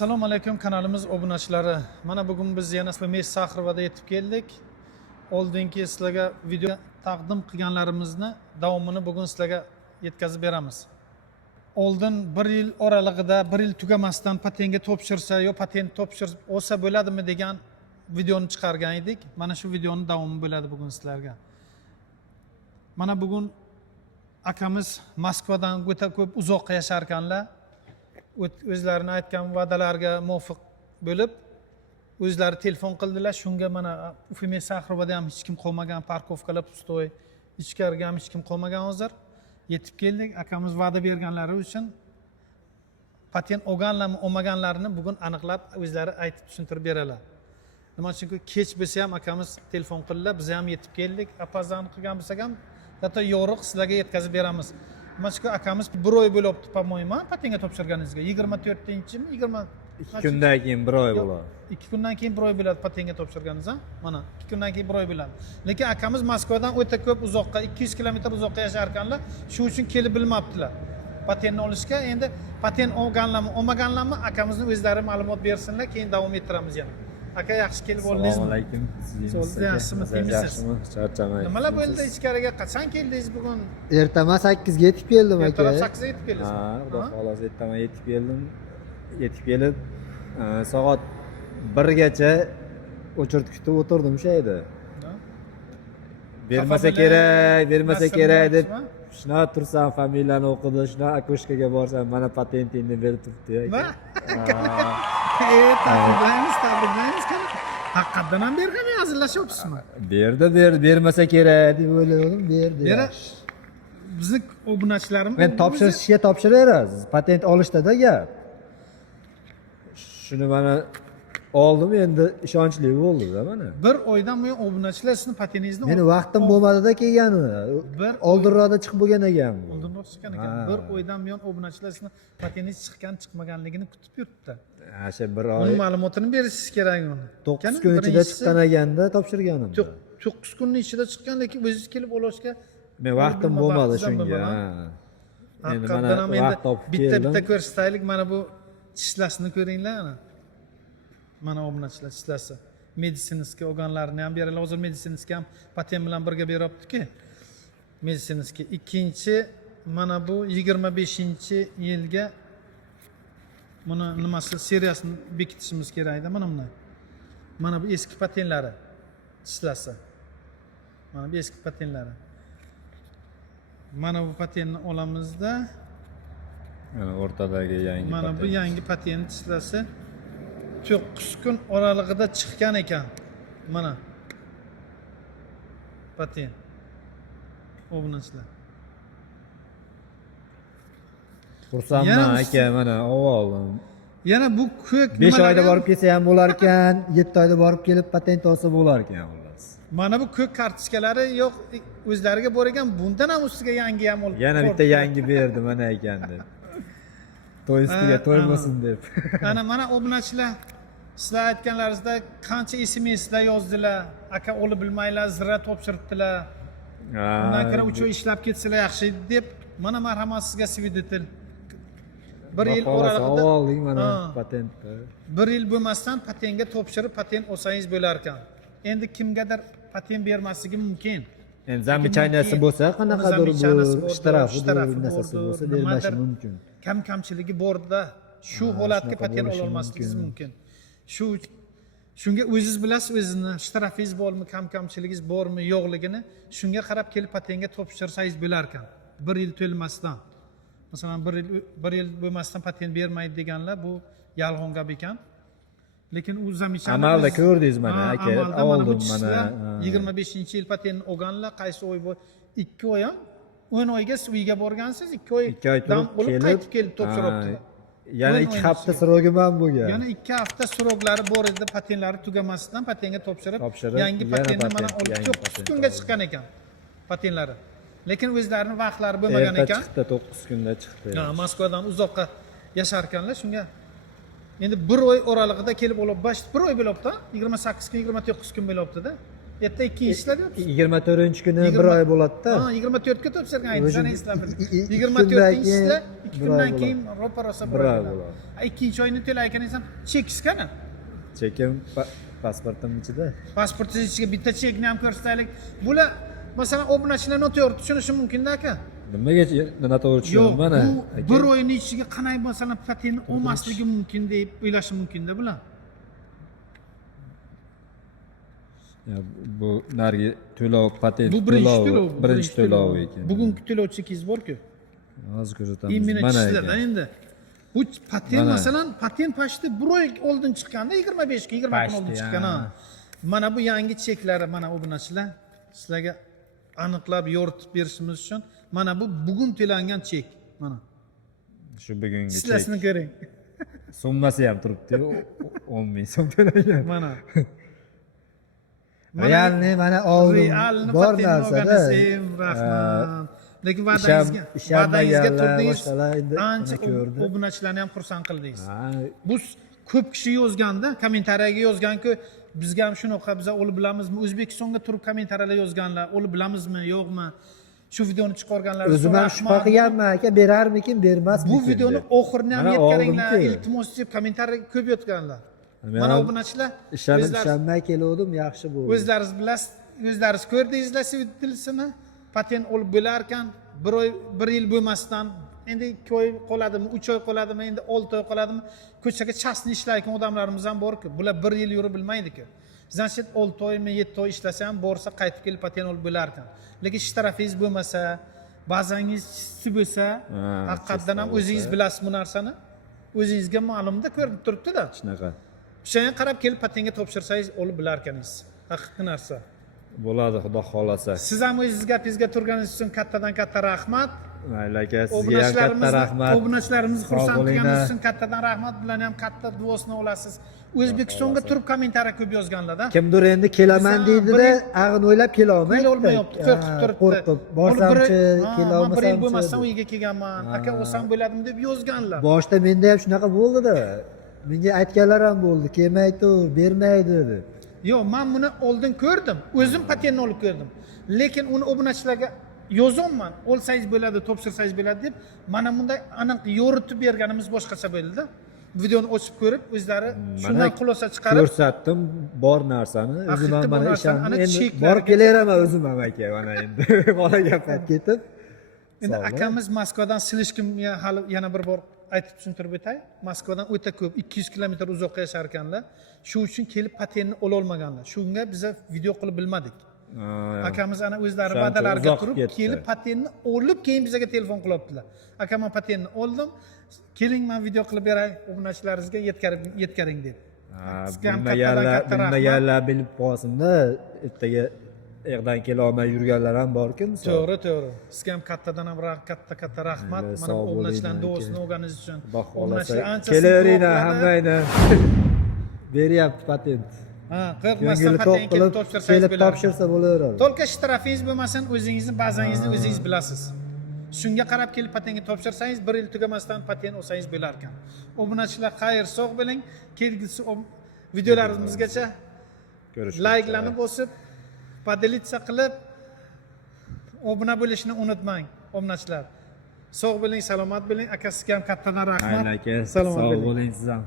Assalomu alaykum kanalimiz obunachilari. Mana bugun biz yana Mes Saxrovada yetib keldik. Oldingi sizlarga video taqdim qilganlarimizni davomini bugun sizlarga yetkazib beramiz. Oldin 1 yil oralig'ida 1 yil tugamasdan patentga topshirsa yo patent topshirib olsa bo'ladimi degan videoni chiqargan edik. Mana shu videoning davomi bo'ladi bugun sizlarga. Mana bugun akamiz Moskvadan o'ta ko'p uzoqqa yasharkanlar. O'zlarini aytgan va'dalarga muvofiq bo'lib o'zlari telefon qildilar. Shunga mana Mes Saxrovada ham hech kim qolmagan, parkovkalar pustoy, ichkariga ham hech kim qolmagan hozir. Yetib keldik. Akamiz va'da berganlari uchun patent olganlarmi, olmaganlarini bugun aniqlab o'zlari aytib tushuntirib beradilar. Nima uchunki kech bo'lsa ham akamiz telefon qildilar, biz ham yetib keldik. Apazani qilgan bo'lsak ham hatto yo'riq sizlarga yetkazib beramiz. Mana akamiz 1 oy bo'libdi, по-моему, patentga topshirganingizga 24-mi, 20 2 kundan keyin 1 oy bo'ladi. 2 kundan keyin 1 oy bo'ladi patentga topshirganingiz, ha? Mana 2 kundan keyin 1 oy bo'ladi. Lekin akamiz Moskvadan o'ta ko'p uzoqqa, 200 kilometr uzoqqa yasharkanlar, shu uchun kelib bilmabdilar. Patentni olishga endi patent olganlarmi, olmaganlarmi akamizning o'zlari ma'lumot bersinlar, keyin davom ettiramiz yana. Aka yaxshi kelib oldingizmi? Assalomu alaykum. Siz yaxshimi, temizsiz? Charchamay. Nimalar bo'ldi ichkariga? Qachon keldingiz bugun? Ertama 8 ga yetib keldim aka. Ertalab 8 ga yetib keldingiz. Ha, xudo xolos ertama yetib keldim. Yetib kelib, soat 1 gacha o'chirt kutib o'tirdim o'sha yerda. Bermasa kerak deb shuna tursam, familiyani o'qidi, shuna akoshkaga borsam, mana patentingni berib turibdi aka. Tabriklaymiz. Haqiqatdan ham bergan, hazillashyapsizmi? Bermasa kerak deb o'yladim, berdi. Bizni obunachilarimiz Men topshirishga topshiraverasiz. Patent olishda gap. Shuni mana oldim, endi ishonchli bo'ldi-da mana. 1 oydan buyon obunachilar sizning patentingizni Meni vaqtim bo'lmadi-da kelgani. Oldinroqda chiqib bo'lgan ekan. Oldinroq chiqqan ekan. 1 oydan buyon obunachilar sizning patentingiz chiqqan-chiqmaganligini kutib yuribdi. O'sha 1 oy. Uning ma'lumotini berishingiz kerak uni. 9 kun ichida chiqqan ekanda topshirganim. 9 kunning ichida chiqqan, lekin o'zingiz kelib olishga men vaqtim bo'lmadi shunga. Endi mana vaqt topib bitta ko'rsataylik, mana bu tishlasini ko'ringlar ana. Mana obunachilar tishlasi. Meditsinskiy olganlarini ham beradilar. Hozir meditsinskiy ham patent bilan birga beryapti-ku. Meditsinskiy ikkinchi mana bu 25-yilga buni nimasi seriyasini bekitishimiz kerak edi. Mana bu eski patentlari tishlasi. Mana bu eski patentlari. Mana bu patentni olamizda. Mana o'rtadagi yangi patent. Mana bu yangi patent tishlasi 9 kun oralig'ida chiqqan ekan. Mana patent. Obunachilar. Xursandman aka, mana oldim. Yana bu ko'k 5 oyda borib kelsa ham bo'lar ekan, 7 oyda borib kelib patent olsa bo'lar ekan xullas. Mana bu ko'k kartochkalari yo'q, o'zlariga bor ekan, bundan ham ustiga yangi ham olib. Yana bitta yangi berdi mana ekan deb. To'y ustiga to'y bo'lsin deb. Mana obunachilar sizlar aytganlaringizda qancha SMS-lar yozdilar, aka olib bilmaylar, zira topshiribdilar. Undan ko'ra 3 oy ishlab ketsalar yaxshi deb, mana marhamatsizga svidetel. 1 yil oralig'ida oldik mana patentni. 1 yil bo'lmasdan patentga topshirib patent olsangiz bo'lar ekan. Endi kimgadir patent bermasligi mumkin. Endi zamichaniyasi bo'lsa, qanaqadir bir shtrafi narsasi bo'lsa bermashi mumkin. Kamchiligi borda shu holatga patent ola olmasligingiz mumkin. Shunga o'zingiz bilasiz, o'zingizni shtrafingiz bormi, kamchiligingiz bormi, yo'qligini shunga qarab kelib patentga topshirsangiz bo'lar ekan. 1 yil to'lmasdan. Masalan 1 yil bo'lmasdan patent bermaydi deganlar bu yolg'on gap ekan. Lekin u zamichani amalda ko'rdingiz mana aka, oldim mana. 25-yil patentni olganlar qaysi oy bu 2 oy ham 10 oyga uyga borgansiz, 2 oy dam olib qaytib kelib topshiribdilar. Yana 2 hafta srogim ham bo'lgan. Yana 2 hafta sroglari bor edi, patentlari tugamasdan patentga topshirib, yangi patentni mana olib 9 kunga chiqqan ekan patentlari. Lekin o'zlarining vaqtlari bo'lmagan ekan. Chiqdi, 9 kunda chiqdi. Moskvadan uzoqqa yasharkanlar, shunga endi 1 oy oralig'ida kelib olib, 1 oy bo'libdi, 28 kun, 29 kun bo'libdi-da. Erta ikkinchisida deyapsiz. 24-kuni bir oy bo'ladi-da. Ha, 24 ga topshirgan edi, O'sha sana eslab. ikki 24-sida kundan keyin 2 kundan bir oy keyin ro'pa rosa Bir oy bo'ladi. bo'ladi. Ikkinchi oyni to'layotganingiz chekis qani? Chekim pasportim ichida. Pasportingiz ichiga bitta chekni ham ko'rsataylik. Bular masalan obunachilar noto'g'ri tushunishi mumkin-da aka. Nimaga noto'g'ri tushunaman mana? bu bir oyni ichiga qanday masalan patentni olmasligi mumkin deb o'ylashi mumkin-da bular. Ya, bu nargi to'lov patent Bu birinchi to'lov. birinchi to'lov ekan. Bugungi to'lov chekingiz bor-ku. Hozir ko'rsatamiz. Imенно Mana sizlarda ekan. endi. Bu patent Mana. masalan patent pashti bir oy oldin chiqqanda 25 kun 20 kun oldin Pashti, chiqqan ha. Mana bu yangi cheklari mana obunachilar sizlarga aniqlab yoritib berishimiz uchun mana bu bugun to'langan chek. Mana. Shu bugungi chek. Sizlasini ko'ring. Summasi ham turibdi-yu, 10 ming so'm to'lagan. Mana. Realni mana oldim. Realni Bor patent narsada. olganingiz rahmat. Lekin va'dangizga turdingiz. boshqalar endi Ancha mana ko'rdi. obunachilarni ham xursand qildingiz. Ha, Bu ko'p kishi yozganda, kommentariyaga yozgan-ku, bizga ham shunaqa biz olib bilamizmi? O'zbekistonga turib kommentariyalar yozganlar, olib bilamizmi, yo'qmi? Shu videoni chiqarganlar O'zim ham shubha qilganman aka, berarmikin, bermasmikin. Bu videoni deb. oxirini ham Mana yetkazinglar, oldimku. iltimos deb kommentariya ko'p yozganlar. Men Mana ham obunachilar Ishonmay kelgandim, yaxshi bo'ldi. o'zlaringiz bilasiz, o'zlaringiz ko'rdingizlar svidilsini, patent olib bo'larkan, bir yil bo'lmasdan, endi 2 oy qoladimi, 3 oy qoladimi, endi 6 oy qoladimi, ko'chaga chasni ishlayotgan odamlarimiz ham bor-ku. Bular 1 yil yurib bilmaydi-ku. Значит, 6 oymi, 7 oy ishlasa ham borsa qaytib kelib patent olib bo'larkan. Lekin sharafingiz bo'lmasa, bazangiz chisti bo'lsa, haqiqatdan ham o'zingiz bilasiz bu narsani. O'zingizga ma'lumda ko'rinib turibdi-da. shunaqa. O'shanga qarab kelib patentga topshirsangiz olib bilarkaningiz. Haqiqiy narsa. Bo'ladi, xudo xolasa. Siz ham o'zingiz gapingizga turganingiz uchun kattadan katta rahmat. Mayli aka, sizga ham katta rahmat. Obunachilarimizni xursand Sog' bo'linglar. qilganingiz uchun kattadan rahmat. Bularni ham katta duosini olasiz. O'zbekistonga turib kommentariya ko'p yozganlar-da. Kimdir endi kelaman Biz deydi-da, ag'in o'ylab kela olmaydi. Kela olmayapti, qo'rqib turibdi. Qo'rqib, borsamchi, kela olmasam. Bir yil olmasamchi. bo'lmasdan uyga kelganman. Aka olsam bo'ladimi deb yozganlar. Boshda menda ham shunaqa bo'ldi-da. Menga aytganlar ham bo'ldi, kelmaydi, bermaydi dedi. Yo'q, men buni oldin ko'rdim. O'zim patentni olib ko'rdim. Lekin uni obunachilarga yozolman. Olsangiz bo'ladi, topshirsangiz bo'ladi deb mana bunday aniq yoritib berganimiz boshqacha bo'ldi-da. Videoni ochib ko'rib, o'zlari shundan xulosa chiqarib ko'rsatdim bor narsani. O'zim Haqiqatda ham bu mana narsani ana ishondim. Endi cheklarga- borib kelaveraman o'zim ham aka, mana endi. Bola gapirib Ketib. endi Sog' bo'ling. akamiz Moskvadan Silishkimga hali yana bir bor aytib tushuntirib o'tay. Moskvadan o'ta ko'p 200 kilometr uzoqqa yashar ekanlar. Shu uchun kelib patentni ola olmaganlar. Shunga biz video qilib bilmadik. Akamiz ana o'zlari Shuncha va'dalariga uzoq turib ketdi. kelib patentni olib keyin bizga telefon qilyaptilar. Aka men patentni oldim. Keling men video qilib beray, obunachilaringizga yetkaring deb. Sizga ham kattadan katta rahmat. bilmaganlar bilib qolsin-da, ertaga erdan kela olmay yurganlar ham bor-ku, misol. To'g'ri. Sizga ham kattadan ham katta rahmat. Mayli, Mana sog' bu obunachilarning bo'linglar, duosini olganingiz uchun. Xudo xolasa Obunachilar ancha kelaveringlar hammangni. Beryapti patent. Ha, qo'rqmasdan Ko'ngili to'q patent kelib qilib, topshirsangiz kelib bo'ladi. topshirsa bo'laveradi. To'lka shtrafingiz bo'lmasin, o'zingizni bazangizni o'zingiz bilasiz. Shunga qarab kelib patentga topshirsangiz, 1 yil tugamasdan patent olsangiz bo'lar ekan. Obunachilar, xayr, sog' bo'ling. Kelgusi videolarimizgacha layklarni bosib, podelitsa qilib, obuna bo'lishni unutmang, obunachilar. Sog' bo'ling, salomat bo'ling. Aka sizga ham kattadan rahmat. Mayli aka, Salomat sog' bo'ling. bo'ling siz ham.